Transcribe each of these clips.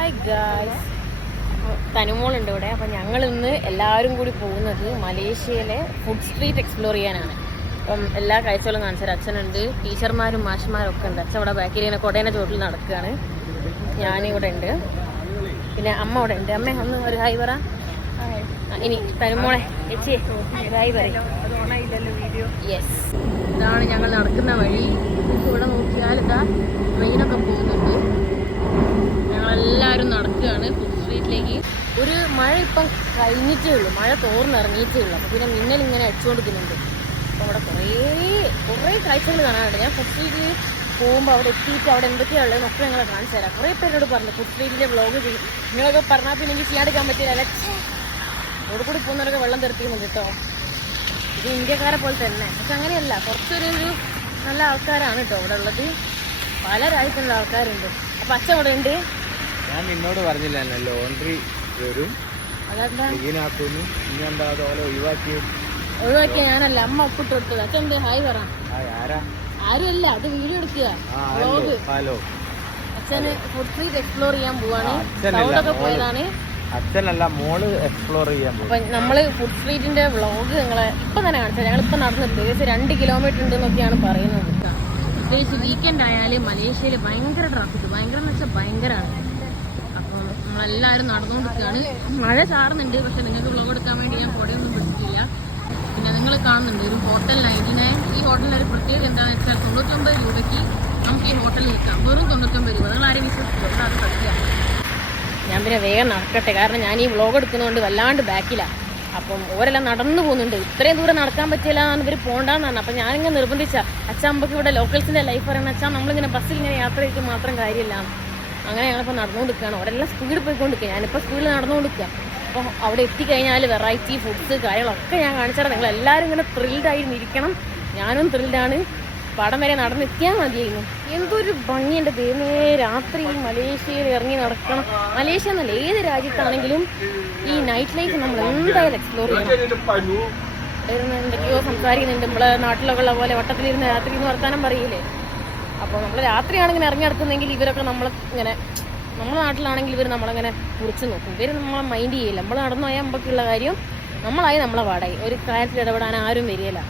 Hi guys, തനുമോളുണ്ട് ഇവിടെ. അപ്പം ഞങ്ങൾ ഇന്ന് എല്ലാവരും കൂടി പോകുന്നത് മലേഷ്യയിലെ ഫുഡ് സ്ട്രീറ്റ് എക്സ്പ്ലോർ ചെയ്യാനാണ്. അപ്പം എല്ലാ കാഴ്ചകളും കാണിച്ചാൽ അച്ഛനുണ്ട്, ടീച്ചർമാരും മാഷ്മാരും ഒക്കെ ഉണ്ട്. അച്ഛൻ ഇവിടെ ബാക്കിൽ ഇങ്ങനെ കൊടേൻ്റെ ചോട്ടിൽ നടക്കുകയാണ്. ഞാനിവിടെ ഉണ്ട്, പിന്നെ അമ്മ ഇവിടെ ഉണ്ട്. അമ്മ ഒന്ന് ഒരു ഹായ് പറ. ഇനി തനുമോളെ ചേച്ചി ഹായ് പറയും. യെസ്, ഇതാണ് ഞങ്ങൾ നടക്കുന്ന വഴി. ഇവിടെ നോക്കിയാൽ ഇതാ ട്രെയിനൊക്കെ പോകുന്നുണ്ട്. ഞങ്ങളെല്ലാവരും നടക്കുകയാണ് ഫുഡ് സ്ട്രീറ്റിലേക്ക്. ഒരു മഴ ഇപ്പം കഴിഞ്ഞിട്ടേ ഉള്ളൂ, മഴ തോർന്നിറങ്ങിയിട്ടേ ഉള്ളൂ. അപ്പോൾ പിന്നെ മിന്നൽ ഇങ്ങനെ അടിച്ചുകൊണ്ടിരിക്കുന്നുണ്ട്. അപ്പോൾ അവിടെ കുറേ കാഴ്ചകൾ കാണാനുണ്ട്. ഞാൻ ഫുഡ് സ്ട്രീറ്റിൽ പോകുമ്പോൾ അവിടെ എത്തിയിട്ട് അവിടെ എന്തൊക്കെയാണ് ഉള്ളതെന്നൊക്കെ ഞങ്ങളെ കാണിച്ചു തരാം. കുറേ പേരോട് പറഞ്ഞു ഫുഡ് സ്ട്രീറ്റിലെ വ്ളോഗ് ചെയ്യും. നിങ്ങളൊക്കെ പറഞ്ഞാൽ പിന്നെ എനിക്ക് ചെയ്യാണ്ടിരിക്കാൻ പറ്റില്ല. റോഡ് കൂടി പോകുന്നവരൊക്കെ വെള്ളം തെറിക്കുന്നുണ്ട് കേട്ടോ. ഇത് ഇന്ത്യക്കാരെ പോലെ തന്നെ, പക്ഷെ അങ്ങനെയല്ല, കുറച്ചൊരു നല്ല ആൾക്കാരാണ് കേട്ടോ ഇവിടെ ഉള്ളത്. പല രാജ്യത്തുള്ള ആൾക്കാരുണ്ട്. അപ്പം അച്ഛൻ ഇവിടെ ഉണ്ട്. ഞാൻ നിന്നോട് പറഞ്ഞില്ല ലോണ്ടറി വരും, ഒഴിവാക്കിയ ഞാനല്ല, അമ്മ ഒപ്പിട്ട് കൊടുത്തത്. അച്ഛൻ ഉണ്ട്, ഹായ് പറ. ആരുമല്ല, അത് വീഡിയോ എടുക്കുക, വ്ളോഗ്. അച്ഛന് ഫുഡ് സ്ട്രീറ്റ് എക്സ്പ്ലോർ ചെയ്യാൻ പോവാണ്. സൗണ്ടൊക്കെ പോയതാണ്. അച്ഛനല്ല, മോള് എക്സ്പ്ലോർ ചെയ്യാൻ പോകും. അപ്പം നമ്മള് ഫുഡ് സ്ട്രീറ്റിന്റെ വ്ളോഗ് ഞങ്ങളെ ഇപ്പം തന്നെ കാണിച്ചത്. ഞങ്ങളിപ്പോൾ നടന്നിട്ട് ഏകദേശം 2 കിലോമീറ്റർ ഉണ്ടെന്നൊക്കെയാണ് പറയുന്നത്. പ്രത്യേകിച്ച് വീക്കെൻഡ് ആയാൽ മലേഷ്യയിൽ ഭയങ്കര ട്രാഫിക്, ഭയങ്കര എന്ന് വെച്ചാൽ ഭയങ്കരമാണ്. അപ്പം നമ്മളെല്ലാവരും നടന്നുകൊണ്ടിരിക്കുകയാണ്. മഴ ചാറുന്നുണ്ട്, പക്ഷെ നിങ്ങൾക്ക് വ്ളോഗ് എടുക്കാൻ വേണ്ടി ഞാൻ കുടയൊന്നും പിടിച്ചിട്ടില്ല. പിന്നെ നിങ്ങൾ കാണുന്നുണ്ട് ഒരു ഹോട്ടൽ 99. ഈ ഹോട്ടലിന് ഒരു പ്രത്യേകത എന്താണെന്ന് വെച്ചാൽ 99 രൂപയ്ക്ക് നമുക്ക് ഈ ഹോട്ടലിൽ നിൽക്കാം. വെറും 99 രൂപ. നിങ്ങൾ ആരെയും വിശ്വസിക്കും, അത് സത്യമാണ്. ഞാൻ പിന്നെ വേഗം നടക്കട്ടെ, കാരണം ഞാൻ ഈ വ്ളോഗ് എടുക്കുന്നതുകൊണ്ട് വല്ലാണ്ട് ബാക്കിലാണ്. അപ്പം ഓരെല്ലാം നടന്നു പോകുന്നുണ്ട്. ഇത്രയും ദൂരം നടക്കാൻ പറ്റില്ല എന്ന് ഇവർ പോകണ്ടെന്ന് പറഞ്ഞു. അപ്പം ഞാനിങ്ങനെ നിർബന്ധിച്ച അച്ഛൻ അമ്പക്ക് ഇവിടെ ലോക്കൽസിൻ്റെ ലൈഫ് പറയുന്ന അച്ഛാ, നമ്മളിങ്ങനെ ബസ്സിൽ ഇങ്ങനെ യാത്ര ചെയ്ത് മാത്രം കാര്യമില്ല. അങ്ങനെ ഞങ്ങളിപ്പോൾ നടന്നുകൊണ്ടിരിക്കുകയാണ്. അവരെല്ലാം സ്പീഡ് പോയിക്കൊണ്ടിരിക്കുക, ഞാനിപ്പോൾ സ്പീഡിൽ നടന്നുകൊണ്ടിരിക്കുക. അപ്പോൾ അവിടെ എത്തിക്കഴിഞ്ഞാൽ വെറൈറ്റി ഫുഡ്സ് കാര്യങ്ങളൊക്കെ ഞാൻ കാണിച്ചാൽ നിങ്ങളെല്ലാവരും ഇങ്ങനെ ത്രിൽഡായിരുന്നിരിക്കണം. ഞാനും ത്രിൽഡാണ്. പടം വരെ നടന്നെത്തിയാൽ മതിയായിരുന്നു. എന്തൊരു ഭംഗിയുണ്ട് ദൈവമേ. രാത്രി മലേഷ്യയിൽ ഇറങ്ങി നടക്കണം. മലേഷ്യ എന്നല്ല, ഏത് രാജ്യത്താണെങ്കിലും ഈ നൈറ്റ് ലൈഫ് നമ്മൾ എന്തായാലും എക്സ്പ്ലോർ ചെയ്യണം. എന്തൊക്കെയോ സംസാരിക്കുന്നുണ്ട്, നമ്മളെ നാട്ടിലൊക്കെ ഉള്ള പോലെ വട്ടത്തിലിരുന്ന് രാത്രി എന്ന് വർത്താനം പറയില്ലേ. അപ്പോൾ നമ്മൾ രാത്രിയാണെങ്കിൽ ഇറങ്ങി നടക്കുന്നെങ്കിൽ ഇവരൊക്കെ നമ്മളിങ്ങനെ, നമ്മുടെ നാട്ടിലാണെങ്കിൽ ഇവർ നമ്മളങ്ങനെ കുറിച്ച് നോക്കും. ഇവർ നമ്മളെ മൈൻഡ് ചെയ്യില്ല. നമ്മൾ നടന്നു പോയാൽ നമുക്കുള്ള കാര്യം നമ്മളായി നമ്മളെ പാടായി. ഒരു കാര്യത്തിൽ ഇടപെടാൻ ആരും വരികയില്ല.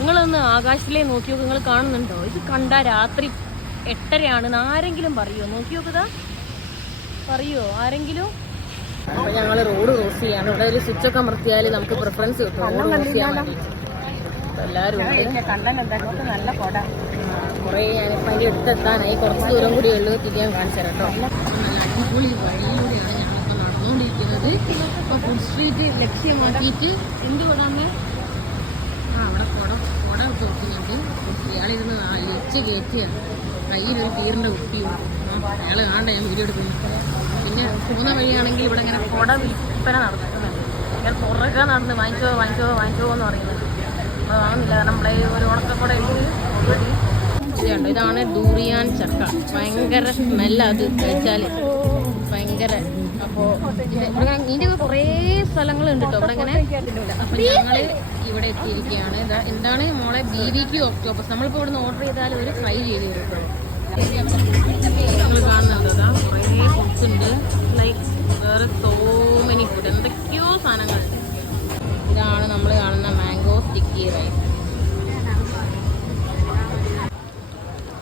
നിങ്ങളൊന്ന് ആകാശത്തിലേ നോക്കി നോക്കുക, നിങ്ങൾ കാണുന്നുണ്ടോ? ഇത് കണ്ട രാത്രി 8:30 ആരെങ്കിലും പറയുമോ? നോക്കി നോക്കുക, പറയുമോ ആരെങ്കിലും? അപ്പോൾ ഞങ്ങൾ റോഡ് ക്രോസ് ചെയ്യാണ്. ഇവിടെ ഒരു സ്വിച്ചൊക്കെ അമർത്തിയാൽ നമുക്ക് പ്രിഫറൻസ് കിട്ടും റോഡ് ക്രോസ് ചെയ്യാൻ വേണ്ടി. എല്ലാവരും നല്ല കൊട കുറേ, ഞാനിപ്പോൾ അതിൻ്റെ അടുത്തെത്താനായി. കുറച്ച് ദൂരം കൂടി ഉള്ളൂ, തിരിയാൻ കാണിച്ചു തരാം കേട്ടോ. അടിപൊളി വഴിയിലൂടെയാണ് ഞങ്ങളിപ്പോൾ നടന്നുകൊണ്ടിരിക്കുന്നത്. അപ്പോൾ ഫുഡ് സ്ട്രീറ്റ് ലക്ഷ്യമാക്കിയിട്ട് എന്ത് കൊടാമേ അവിടെ കുട ഇട്ട് വെക്കുന്നുണ്ട്. ഇയാളിരുന്ന് ലച്ച് കയറ്റിയാണ്, കയ്യിലൊരു തീറിൻ്റെ കുപ്പിയും. അയാൾ കാണണ്ട, ഞാൻ വീഡിയോ എടുക്കുന്നു. പിന്നെ പോകുന്ന വഴിയാണെങ്കിൽ ഇവിടെ ഇങ്ങനെ കുട വിൽപ്പന നടക്കുന്നുണ്ട്. അയാൾ പുറകെ നടന്ന് വാങ്ങിച്ചോ എന്ന് പറയുന്നത്. നമ്മൾ വാങ്ങുന്നില്ല, കാരണം നമ്മളെ ഒരു ഉണക്കക്കുട ഉണ്ട് ഓൾറെഡി. ഇതുണ്ട്, ഇതാണ് ഡൂറിയാൻ ചക്ക. ഭയങ്കര സ്മെല്ല, അത് കഴിച്ചാൽ ഭയങ്കര. അപ്പോൾ ഇവിടെ ഇതിൻ്റെ കുറേ സ്ഥലങ്ങളുണ്ട് കേട്ടോ ഇവിടെ ഇങ്ങനെ. അപ്പം ഞങ്ങൾ ഇവിടെ എത്തിയിരിക്കുകയാണ്. എന്താണ് മോളെ, BBQ ഒക്ടോപ്പസ്. നമ്മളിപ്പോൾ ഇവിടുന്ന് ഓർഡർ ചെയ്താൽ ഒരു ഫ്രൈ ചെയ്ത് തരും. നിങ്ങൾ കാണുന്നുണ്ട്, അതാ കുറേ ഫുഡ്സ് ഉണ്ട്. ലൈക്ക് വേറെ സോ മെനി ഫുഡ്, എന്തൊക്കെയോ സാധനങ്ങളുണ്ട്. ഇതാണ് നമ്മൾ കാണുന്ന മാംഗോ സ്റ്റിക്കി റൈസ്.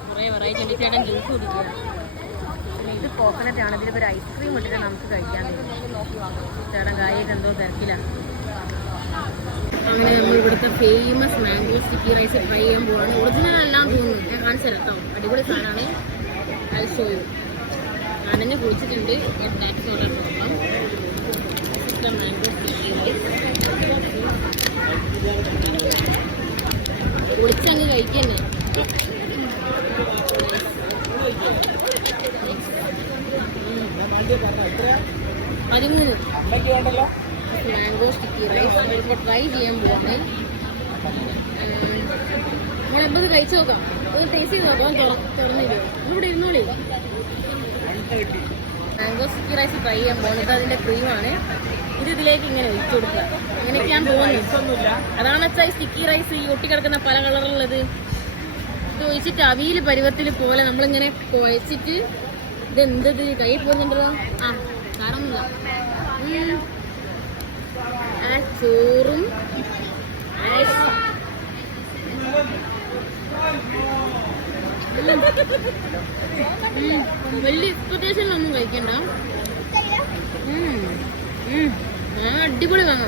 കുറേ വെറൈറ്റി ഉണ്ട്. ചേട്ടൻ ജ്യൂസ് കുടിക്കുക. ഇത് കോക്കനറ്റ് ആണ്. ഇതിലിപ്പോൾ ഒരു ഐസ്ക്രീം ഇട്ടിട്ട് നമുക്ക് കഴിക്കാൻ ചേട്ടൻ കാര്യമായിട്ട് എന്തോ തിരക്കിലാണ്. അങ്ങനെ നമ്മൾ ഇവിടുത്തെ famous mango sticky rice try ചെയ്യാൻ പോവാണ്. ഒറിജിനൽ എല്ലാം തോന്നുന്നു, ഞാൻ കാണിച്ചു തരാം കേട്ടോ. അടിപൊളി സാധനമാണ്. ഷോയും നനഞ്ഞ് കുളിച്ചിട്ടുണ്ട്. ടാക്സ് ഓർഡർ നോക്കാം. മാംഗോ സ്റ്റിക്കി റൈസ് കുളിച്ചങ്ങ് കഴിക്കുന്നേ. 13 മാംഗോ സ്റ്റിക്കി റൈസ് ഇപ്പോൾ ട്രൈ ചെയ്യാൻ പോവാണ്. നമ്മളെപ്പോൾ കഴിച്ചു നോക്കാം, ഒന്ന് ടേസ്റ്റ് ചെയ്ത് നോക്കാം. തുറന്നില്ലോ, ഇവിടെ ഇരുന്നോളി. മാംഗോ സ്റ്റിക്കി റൈസ് ട്രൈ ചെയ്യാൻ പോകുന്നത് അതിൻ്റെ ക്രീമാണ്. ഇത് ഇതിലേക്ക് ഇങ്ങനെ ഒഴിച്ചു കൊടുക്കുക. ഇങ്ങനെയൊക്കെയാണ് തോന്നുന്നത്. അതാണ് വെച്ചാൽ സ്റ്റിക്കി റൈസ് ഈ ഒട്ടിക്കിടക്കുന്ന പല കളറുള്ളത്. ഇത് ഒഴിച്ചിട്ട് അവിയൽ പരുവത്തിൽ പോലെ നമ്മളിങ്ങനെ കുഴച്ചിട്ട് ഇതെന്തത് കൈ പോകുന്നുണ്ടല്ലോ. ആ കാരൊന്നുമില്ല. ആ ചോറും വലിയ എക്സ്പെക്ടേഷനൊന്നും കഴിക്കണ്ട. അടിപൊളി മാങ്ങ.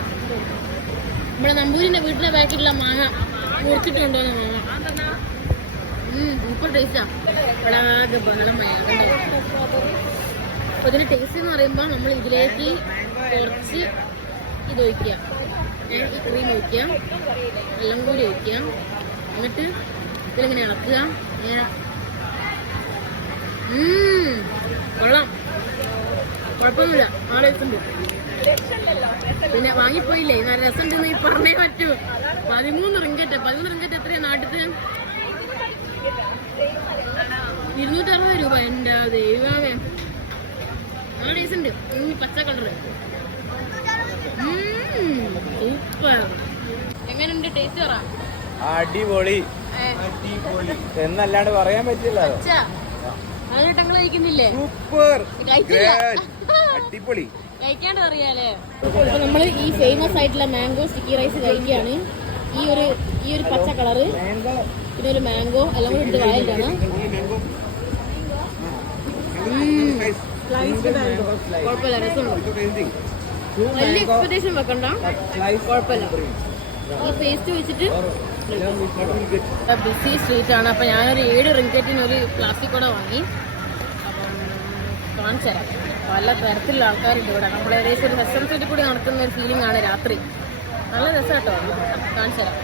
നമ്മുടെ നമ്പൂരിന്റെ വീട്ടിലെ പാക്കറ്റിലുള്ള മാങ്ങ മുറിച്ചിട്ടുണ്ടോന്ന് മാങ്ങ. സൂപ്പർ ടേസ്റ്റാ. വളരെ ബഹളമായ അപ്പൊ ഇതിന്റെ ടേസ്റ്റ് എന്ന് പറയുമ്പോൾ നമ്മൾ ഇതിലേക്ക് കുറച്ച് ഇത് ഒഴിക്കുക, ഈ ക്രീം ഒഴിക്കുക, എല്ലാം കൂടി ഒഴിക്കുക, എന്നിട്ട് ഇതിലിങ്ങനെ ഇളക്കുക. കൊള്ളാം, കുഴപ്പമൊന്നുമില്ല, ആ രസമുണ്ട്. പിന്നെ വാങ്ങിപ്പോയില്ലേ, നല്ല രസമുണ്ടെന്ന് പറഞ്ഞേ പറ്റൂ. 13 റിങ്കറ്റ് എത്രയാ നാട്ടിൽ? 260 രൂപ. എൻ്റെ ദൈവമേ, ആ ടേസ്റ്റ് ഉണ്ട്. പച്ച കളറ് സൂപ്പർ. എങ്ങനെയുണ്ട് ടേസ്റ്റ് പറ? അടിപൊളി എന്നല്ലാണ്ട് പറയാൻ പറ്റില്ല. അതിട്ടങ്ങൾ കഴിക്കുന്നില്ലേ? സൂപ്പർ, അടിപൊളി. കഴിക്കാണ്ട് അറിയാലേ. അപ്പൊ നമ്മള് ഈ ഫേമസ് ആയിട്ടുള്ള മാംഗോ സ്റ്റിക്കി റൈസ് കഴിക്കുകയാണ്. ഈ ഒരു പച്ച കളറ്, പിന്നെ ഒരു മാംഗോ എല്ലാം കൂടി ഇട്ട് വായിട്ടാണ്. കുഴപ്പമില്ല, രസമുണ്ട്. വലിയ എക്സ്പെക്ടേഷൻ വെക്കണ്ട, കുഴപ്പമില്ല. ഈ പേസ്റ്റ് വെച്ചിട്ട് ബിസി സ്ട്രീറ്റ് ആണ്. അപ്പൊ ഞാനൊരു 7 റിങ്കറ്റിന് ഒരു പ്ലാസ്റ്റിക് കൂടെ വാങ്ങി. അപ്പം കാണിച്ചു തരാം. പല തരത്തിലുള്ള ആൾക്കാരുണ്ട് ഇവിടെ. നമ്മൾ ഏകദേശം ഒരു റെസ്റ്റോറൻറ്റിൽ കൂടി നടക്കുന്ന ഒരു ഫീലിംഗ് ആണ് രാത്രി. നല്ല രസമാട്ടോ. കാണിച്ചു തരാം.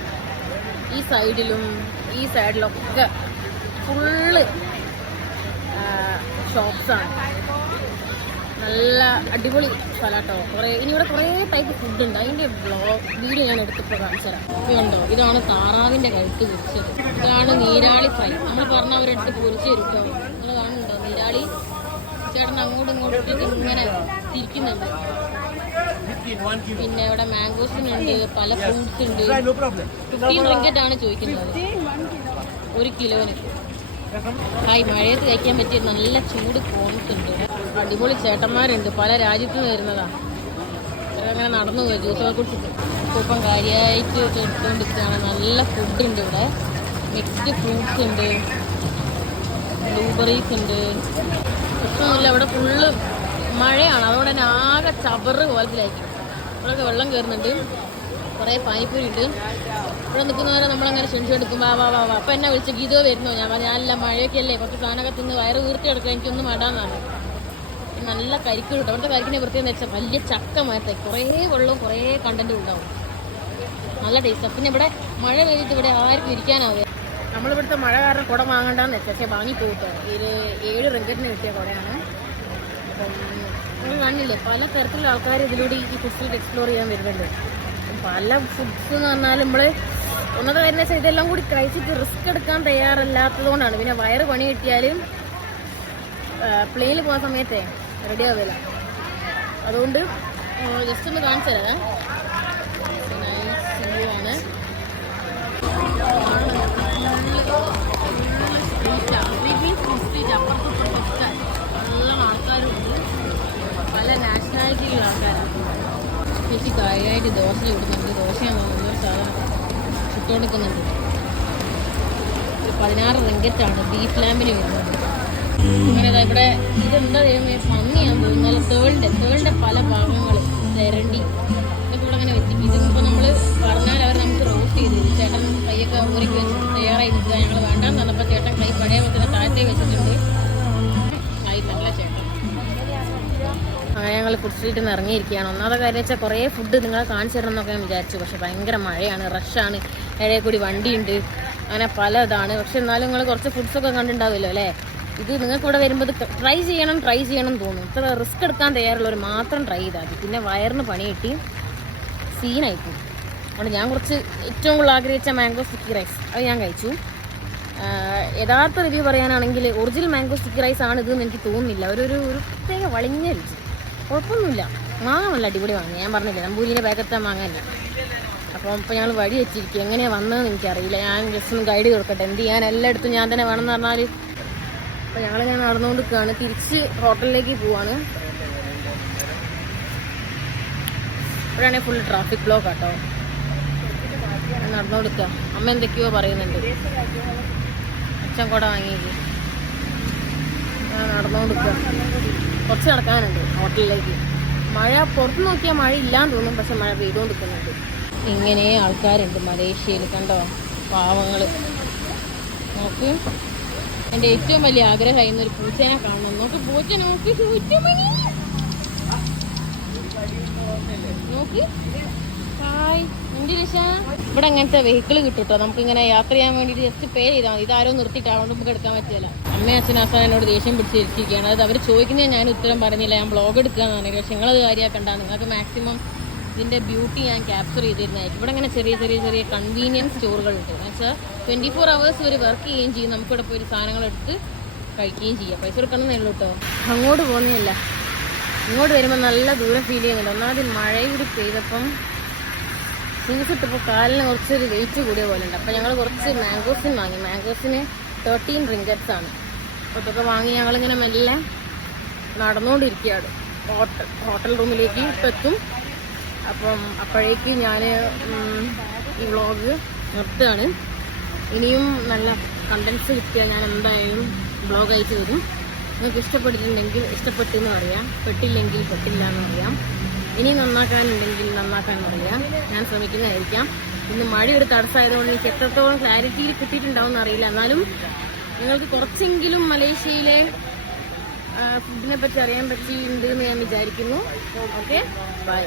ഈ സൈഡിലൊക്കെ ഫുള്ള് ഷോപ്സാണ്. നല്ല അടിപൊളി സ്ഥലമാട്ടോ. ഇനി ഇവിടെ കുറേ ടൈപ്പ് ഫുഡ് ഉണ്ട്. അതിൻ്റെ വീഡിയോ ഞാൻ എടുത്തിപ്പോൾ കാണിച്ചു തരാം. ഇതുണ്ടോ, ഇതാണ് താറാവിൻ്റെ കഴുത്ത് പൊരിച്ചത്. ഇതാണ് നീരാളി ഫ്രൈ. നമ്മൾ പറഞ്ഞവരെടുത്ത് പൊരിച്ച് തരുട്ടോ. നിങ്ങൾ കാണുന്നുണ്ടോ നീരാളി? ചേട്ടൻ അങ്ങോട്ടും ഇങ്ങോട്ടും ഇങ്ങനെ തിരിക്കുന്നുണ്ട്. പിന്നെ ഇവിടെ മാംഗോസിനുണ്ട്, പല ഫ്രൂട്ട്സ് ഉണ്ട്. 15 റിങ്കറ്റാണ് ചോദിക്കുന്നത് 1 കിലോന്. മഴയത്ത് കഴിക്കാൻ പറ്റിയ നല്ല ചൂട് കോൺസ് ഉണ്ട്. അടിപൊളി ചേട്ടന്മാരുണ്ട്, പല രാജ്യത്തു നിന്ന് വരുന്നതാണ്. അങ്ങനെ നടന്നു പോയി ജ്യൂസൊക്കെ കുടിച്ചിട്ട്. ഇപ്പം കാര്യമായിട്ട് എടുത്തുകൊണ്ടിരിക്കുകയാണ്. നല്ല ഫുഡുണ്ട് ഇവിടെ. മിക്സ്ഡ് ഫ്രൂട്ട്സ് ഉണ്ട്, ബ്ലൂബെറീസ് ഉണ്ട്. പ്രശ്നമൊന്നുമില്ല. ഇവിടെ ഫുള്ള് മഴയാണ്, അതുകൊണ്ട് തന്നെ ആകെ ചവറ് കോലത്തിലായിരിക്കും. ഇവിടെയൊക്കെ വെള്ളം കയറുന്നുണ്ട്. കുറേ പാനിപ്പൂരി ഉണ്ട്. ഇവിടെ നിൽക്കുന്നവരെ നമ്മളങ്ങനെ ക്ഷണിച്ചെടുക്കും. വാ. അപ്പം എന്നെ വിളിച്ച് ഗീതോ വരുന്നു. ഞാൻ പറഞ്ഞു നല്ല മഴയൊക്കെ അല്ലേ, കുറച്ച് സാധനമൊക്കെ തിന്ന് വയറ് വീർത്തി എടുക്കുക, എനിക്കൊന്നും വേണ്ടാന്നാണ്. നല്ല കരിക്ക് കിട്ടും. അവിടുത്തെ കരിക്കിനെ വൃത്തിയെന്ന് വെച്ചാൽ വലിയ ചക്ക മരത്തെ കുറേ വെള്ളവും കുറേ കണ്ടന്റും ഉണ്ടാവും. നല്ല ടേസ്റ്റാണ്. പിന്നെ ഇവിടെ മഴ പെയ്തിട്ട് ഇവിടെ ആർക്കും ഇരിക്കാനാവുക. നമ്മളിവിടുത്തെ മഴ കാരണം കുട വാങ്ങണ്ടെന്ന് വെച്ചാൽ പക്ഷേ വാങ്ങിപ്പോയിട്ടോ. ഇത് 7 റിങ്കറ്റിന് കിട്ടിയ കുടയാണ്. അപ്പം നമ്മൾ കാണില്ലേ, പല തരത്തിലുള്ള ആൾക്കാർ ഇതിലൂടെ ഈ ഫുഡ് എക്സ്പ്ലോർ ചെയ്യാൻ വരുന്നുണ്ട്. പല ഫുഡ്സ് എന്ന് പറഞ്ഞാൽ നമ്മൾ ഒന്നത് കാര്യം വെച്ചാൽ ഇതെല്ലാം കൂടി കഴിച്ചിട്ട് റിസ്ക് എടുക്കാൻ തയ്യാറല്ലാത്തത് കൊണ്ടാണ്. പിന്നെ വയറ് പണി കിട്ടിയാലും പ്ലെയിനിൽ പോകുന്ന സമയത്തെ റെഡി ആവില്ല. അതുകൊണ്ട് ജസ്റ്റ് ഒന്ന് കാണിച്ചു തരാം. ആണ് അപ്പുറത്തൊക്കെ നല്ല ആൾക്കാരുണ്ട്, പല നാഷണാലിറ്റിയിലുള്ള ആൾക്കാരാണ്. ചേച്ചി കാര്യമായിട്ട് ദോശ ഇടുന്നുണ്ട്. ദോശയാണോ നല്ലൊരു സാധനം ചുട്ടുകൊടുക്കുന്നുണ്ട്. 16 റിങ്കറ്റാണ് ബീഫ് ലാമ്പിന് വരുന്നത്. അങ്ങനെ ഇവിടെ ഇതെന്താ പന്നിയാന്ന് തോന്നുന്നു. തേളിൻ്റെ പല ഭാഗങ്ങൾ, തെരണ്ടി ഇതൊക്കെ ഇവിടെ അങ്ങനെ വെച്ചിട്ട്. ഇതിപ്പോൾ നമ്മൾ പറഞ്ഞാൽ അവർ നമുക്ക് റോസ്റ്റ് ചെയ്ത് തരും. ചേട്ടൻ കൈയൊക്കെ ഊരിക്ക് വെച്ച് തയ്യാറായി നിൽക്കുക. ഞങ്ങൾ വേണ്ടാന്ന് പറഞ്ഞപ്പോൾ ചേട്ടൻ കൈ പഴയ വെക്കുന്ന താഴത്തെ വെച്ചിട്ടുണ്ട്. കൈ നല്ല ചേട്ടൻ. അങ്ങനെ ഞങ്ങൾ ഫുഡ് സ്ട്രീറ്റിൽ നിന്ന് ഇറങ്ങിയിരിക്കുകയാണ്. ഒന്നാമത്തെ കാര്യം വെച്ചാൽ കുറേ ഫുഡ് നിങ്ങളെ കാണിച്ചു തരണം എന്നൊക്കെ ഞാൻ വിചാരിച്ചു. പക്ഷേ ഭയങ്കര മഴയാണ്, റഷാണ്, ഇടയിൽ കൂടി വണ്ടിയുണ്ട്, അങ്ങനെ പല ഇതാണ്. പക്ഷെ എന്നാലും നിങ്ങൾ കുറച്ച് ഫുഡ്സൊക്കെ കണ്ടിട്ടുണ്ടാവുമല്ലോ അല്ലേ. ഇത് നിങ്ങൾക്ക് ഇവിടെ വരുമ്പോൾ ട്രൈ ചെയ്യണം തോന്നും. ഇത്ര റിസ്ക് എടുക്കാൻ തയ്യാറുള്ളവർ മാത്രം ട്രൈ ചെയ്താൽ മതി. പിന്നെ വയറിന് പണി കിട്ടി സീനായിപ്പോയി. അതുകൊണ്ട് ഞാൻ കുറച്ച് ഏറ്റവും കൂടുതൽ ആഗ്രഹിച്ച മാംഗോ സ്റ്റിക്കി റൈസ് അത് ഞാൻ കഴിച്ചു. യഥാർത്ഥ റിവ്യൂ പറയാനാണെങ്കിൽ ഒറിജിനൽ മാംഗോ സ്റ്റിക്കി റൈസ് ആണ് ഇതെന്ന് എനിക്ക് തോന്നുന്നില്ല. ഒരു പ്രത്യേക വളിഞ്ഞ രുചി. കുഴപ്പമൊന്നുമില്ല. മാങ്ങ നല്ല അടിപൊളി വാങ്ങി. ഞാൻ പറഞ്ഞില്ലേ നമ്പൂരിൻ്റെ പാക്കത്തെ മാങ്ങല്ല. അപ്പോൾ ഇപ്പോൾ ഞങ്ങൾ വഴി വെച്ചിരിക്കും. എങ്ങനെയാണ് വന്നതെന്ന് എനിക്കറിയില്ല. ഞാൻ ജസ്റ്റ് ഒന്ന് ഗൈഡ് കൊടുക്കട്ടെ. എന്ത് ചെയ്യാൻ എല്ലായിടത്തും ഞാൻ തന്നെ വേണമെന്ന് പറഞ്ഞാൽ. അപ്പോൾ ഞങ്ങളിങ്ങനെ നടന്നുകൊണ്ടിരിക്കുകയാണ്. തിരിച്ച് ഹോട്ടലിലേക്ക് പോവാണ്. ഇവിടെയാണെങ്കിൽ ഫുൾ ട്രാഫിക് ബ്ലോക്ക് ആട്ടോ. നടന്നുകൊടുക്കുക. അമ്മ എന്തൊക്കെയോ പറയുന്നുണ്ട്. അച്ഛൻ കൂടെ വാങ്ങിയേക്ക്. നടന്നുകൊടുക്കുക. കുറച്ച് നടക്കാനുണ്ട് ഹോട്ടലിലേക്ക്. മഴ പുറത്ത് നോക്കിയാൽ മഴ ഇല്ലാന്ന് തോന്നും, പക്ഷെ മഴ പെയ്തുകൊണ്ടിരിക്കുന്നുണ്ട്. ഇങ്ങനെ ആൾക്കാരുണ്ട് മലേഷ്യയിൽ, കണ്ടോ പാവങ്ങൾ. നോക്ക്, എൻ്റെ ഏറ്റവും വലിയ ആഗ്രഹമായിരുന്നു ഒരു പൂച്ചേനെ കാണണം. നോക്ക് പൂച്ച, നോക്ക് ചൂറ്റുമണി, നോക്ക്. ഹായ് എൻ്റെ രക്ഷ. ഇവിടെ അങ്ങനത്തെ വെഹിക്കിൾ കിട്ടും കേട്ടോ. നമുക്കിങ്ങനെ യാത്ര ചെയ്യാൻ വേണ്ടിയിട്ട് ജസ്റ്റ് പേ ചെയ്താൽ മതി. ഇതാരോ നിർത്തിയിട്ട് അതുകൊണ്ട് നമുക്ക് എടുക്കാൻ പറ്റില്ല. അമ്മയും അച്ഛനും അവസാനം എന്നോട് ദേഷ്യം പിടിച്ചിരിക്കുകയാണ്. അത് അവർ ചോദിക്കുന്നത് ഞാൻ ഉത്തരം പറഞ്ഞില്ല, ഞാൻ ബ്ലോഗ് എടുക്കുകയെന്ന് പറഞ്ഞില്ല. പക്ഷെ നിങ്ങളത് കാര്യമാക്കണ്ട, നിങ്ങൾക്ക് മാക്സിമം ഇതിൻ്റെ ബ്യൂട്ടി ഞാൻ ക്യാപ്ചർ ചെയ്തിരുന്നതായിരിക്കും. ഇവിടെ അങ്ങനെ ചെറിയ ചെറിയ ചെറിയ കൺവീനിയൻസ് സ്റ്റോറുകളുണ്ട്. എന്ന് വെച്ചാൽ 24 hours ഇവർ വർക്ക് ചെയ്യുകയും ചെയ്യും. നമുക്കിവിടെ പോയി സാധനങ്ങൾ എടുത്ത് കഴിക്കുകയും ചെയ്യാം. പൈസ കൊടുക്കണമെന്നേ ഉള്ളൂ കേട്ടോ. അങ്ങോട്ട് പോകുന്നതല്ല, ഇങ്ങോട്ട് വരുമ്പോൾ നല്ല ദൂരം ഫീൽ ചെയ്യുന്നുണ്ട്. ഒന്നാമത് മഴ കൂടി പെയ്തപ്പം ഷൂസ് ഇട്ടപ്പോൾ കാലിന് കുറച്ചൊരു വെയിറ്റ് കൂടിയ പോലെ ഉണ്ട്. അപ്പോൾ ഞങ്ങൾ കുറച്ച് മാംഗോസിന് വാങ്ങി. മാംഗോസിന് 13 റിങ്കറ്റ്സ് ആണ്. അപ്പോൾ ഇതൊക്കെ വാങ്ങി ഞങ്ങളിങ്ങനെ മെല്ലെ നടന്നുകൊണ്ടിരിക്കുകയാണ് ഹോട്ടൽ റൂമിലേക്ക് എത്തും. അപ്പം അപ്പോഴേക്ക് ഞാൻ ഈ വ്ളോഗ് നിർത്തുകയാണ്. ഇനിയും നല്ല കണ്ടൻസ് കിട്ടിയാൽ ഞാൻ എന്തായാലും വ്ളോഗ് അയച്ചു തരും. നിങ്ങൾക്ക് ഇഷ്ടപ്പെട്ടിട്ടുണ്ടെങ്കിൽ ഇഷ്ടപ്പെട്ടെന്ന് അറിയാം, പെട്ടില്ലെങ്കിൽ പെട്ടില്ല എന്ന് അറിയാം. ഇനി നന്നാക്കാനുണ്ടെങ്കിൽ നന്നാക്കാൻ അറിയാം. ഞാൻ ശ്രമിക്കുന്നതായിരിക്കാം. ഇന്ന് മഴയൊരു തടസ്സമായതുകൊണ്ട് എനിക്ക് എത്രത്തോളം ക്ലാരിറ്റിയിൽ കിട്ടിയിട്ടുണ്ടാവുമെന്ന് അറിയില്ല. എന്നാലും നിങ്ങൾക്ക് കുറച്ചെങ്കിലും മലേഷ്യയിലെ ഫുഡിനെ പറ്റി അറിയാൻ പറ്റിയിട്ടുണ്ട് എന്ന് ഞാൻ വിചാരിക്കുന്നു. Okay, by.